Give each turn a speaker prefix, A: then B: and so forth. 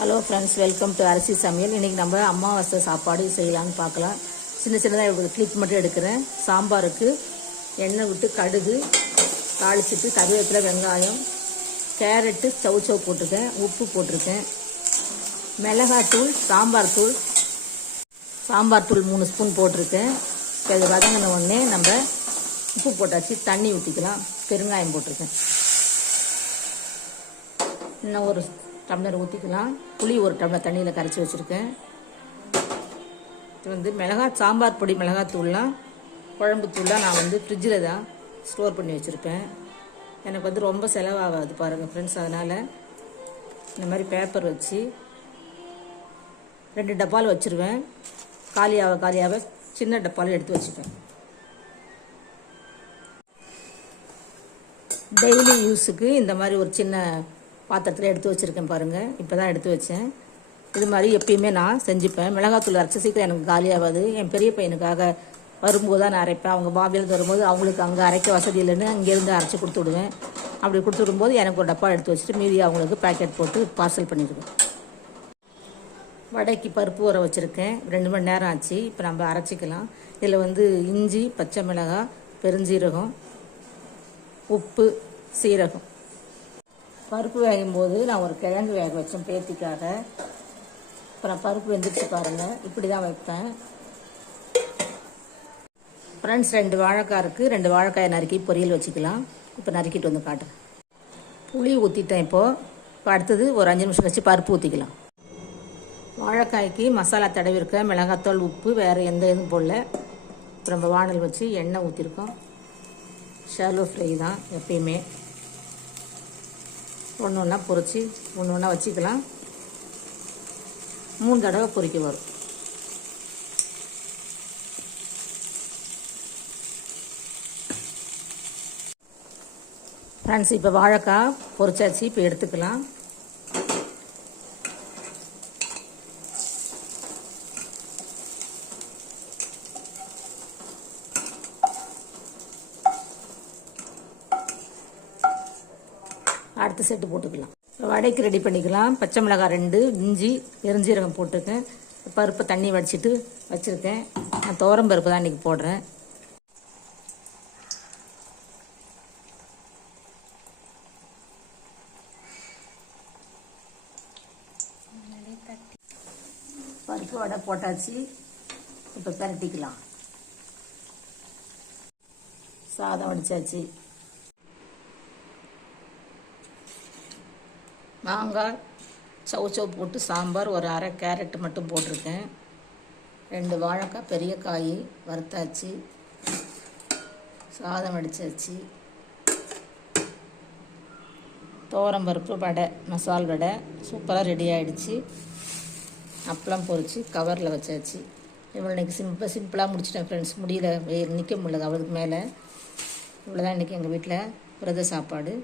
A: Hello friends welcome to அரிசி சமையல் இன்றைக்கி நம்ம அம்மாவாசை சாப்பாடு செய்யலாம்னு பார்க்கலாம். சின்ன சின்னதாக கிளிப் மட்டும் எடுக்கிறேன். சாம்பாருக்கு எண்ணெய் விட்டு கடுகு தாளிச்சிட்டு கருவேப்பிலை வெங்காயம் கேரட்டு சவு சவு போட்டிருக்கேன். உப்பு போட்டிருக்கேன். மிளகாத்தூள் சாம்பார் தூள் சாம்பார் தூள் மூணு ஸ்பூன் போட்டிருக்கேன். இப்போ இது வதங்கின உடனே நம்ம உப்பு போட்டாச்சு தண்ணி ஊற்றிக்கலாம் பெருங்காயம் போட்டிருக்கேன். இன்னும் ஒரு டம்ளர் ஊற்றிக்கலாம் புளி ஒரு டம்ளர் தண்ணியில் கரைச்சி வச்சுருக்கேன். இது வந்து மிளகாய் சாம்பார் பொடி மிளகாத்தூள்லாம் குழம்பு தூள்லாம் நான் வந்து ஃப்ரிட்ஜில் தான் ஸ்டோர் பண்ணி வச்சுருப்பேன். எனக்கு வந்து ரொம்ப செலவாகாது பாருங்கள் ஃப்ரெண்ட்ஸ் அதனால் இந்த மாதிரி பேப்பர் வச்சு ரெண்டு டப்பாவில் வச்சுருவேன். காலியாக காலியாக சின்ன டப்பாவில் எடுத்து வச்சுப்பேன். டெய்லி யூஸுக்கு இந்த மாதிரி ஒரு சின்ன பாத்திரத்தில் எடுத்து வச்சுருக்கேன் பாருங்கள் இப்போ தான் எடுத்து வச்சேன். இது மாதிரி எப்பயுமே நான் செஞ்சுப்பேன். மிளகாத்தூள் அரைச்ச சீக்கிரம் எனக்கு காலியாகாது என் பெரிய பையனுக்காக வரும்போது தான் நான் அரைப்பேன். அவங்க பாபியிலேருந்து வரும்போது அவங்களுக்கு அங்கே அரைக்க வசதி இல்லைன்னு அங்கேருந்து அரைச்சி கொடுத்து விடுவேன். அப்படி கொடுத்து விடும்போது எனக்கு ஒரு டப்பா எடுத்து வச்சுட்டு மீதி அவங்களுக்கு பேக்கெட் போட்டு பார்சல் பண்ணிடுவேன். வடைக்கு பருப்பு ஊற வச்சுருக்கேன். ரெண்டு மணி நேரம் ஆச்சு. இப்போ நம்ம அரைச்சிக்கலாம். இதில் வந்து இஞ்சி பச்சை மிளகாய் பெருஞ்சீரகம் உப்பு சீரகம். பருப்பு வேகும் போது நான் ஒரு கிழங்கு வேக வச்சேன் பேத்திக்காக. அப்புறம் பருப்பு வெந்துச்சு பாருங்கள் இப்படி தான் வைப்பேன். ஃப்ரெண்ட்ஸ் ரெண்டு வாழைக்காய் இருக்குது ரெண்டு வாழைக்காயை நறுக்கி பொரியல் வச்சுக்கலாம். இப்போ நறுக்கிட்டு வந்து காட்டுறேன். புளி ஊற்றிட்டேன் இப்போது இப்போ அடுத்தது ஒரு அஞ்சு நிமிஷம் கழிச்சு பருப்பு ஊற்றிக்கலாம் வாழைக்காய்க்கு மசாலா தடவிருக்க மிளகாத்தூள் உப்பு வேறு எந்த இதுவும் போடல. அப்புறம் நம்ம வானல் வச்சு எண்ணெய் ஊற்றிருக்கோம் ஷாலோ ஃப்ரை தான் எப்பயுமே. ஒன்று ஒன்றா பொறிச்சு ஒன்று ஒன்றா வச்சுக்கலாம். மூணு தடவை பொறிக்க வரும். ஃப்ரெண்ட்ஸ் இப்போ வாழைக்காய் பொறிச்சாச்சு இப்போ எடுத்துக்கலாம். அடுத்த செட்டு போட்டுக்கலாம். வடைக்கு ரெடி பண்ணிக்கலாம். பச்சை மிளகாய் ரெண்டு இஞ்சி பெருஞ்சீரகம் போட்டிருக்கேன். பருப்பை தண்ணி வடிச்சிட்டு வச்சுருக்கேன். நான் துவரம் பருப்பு தான் இன்றைக்கி போடுறேன். பருப்பு வடை போட்டாச்சு. இப்போ பரட்டிக்கலாம். சாதம் வடிச்சாச்சு. மாங்காய் சவு சவு போட்டு சாம்பார் ஒரு அரை கேரட் மட்டும் போட்டிருக்கேன். ரெண்டு வாழைக்காய் பெரிய காய் வறுத்தாச்சு. சாதம் வடித்தாச்சு பருப்பு வடை மசால் வடை சூப்பராக ரெடி ஆகிடுச்சு அப்பளம் பொறிச்சு கவரில் வச்சாச்சு. இவ்வளோ இன்றைக்கி சிம்பிள் சிம்பிளாக முடிச்சிட்டேன் ஃப்ரெண்ட்ஸ் முடியல நிற்க முடியல அவளுக்கு மேலே. இவ்வளோ தான் இன்றைக்கி எங்கள் வீட்டில் விரத சாப்பாடு.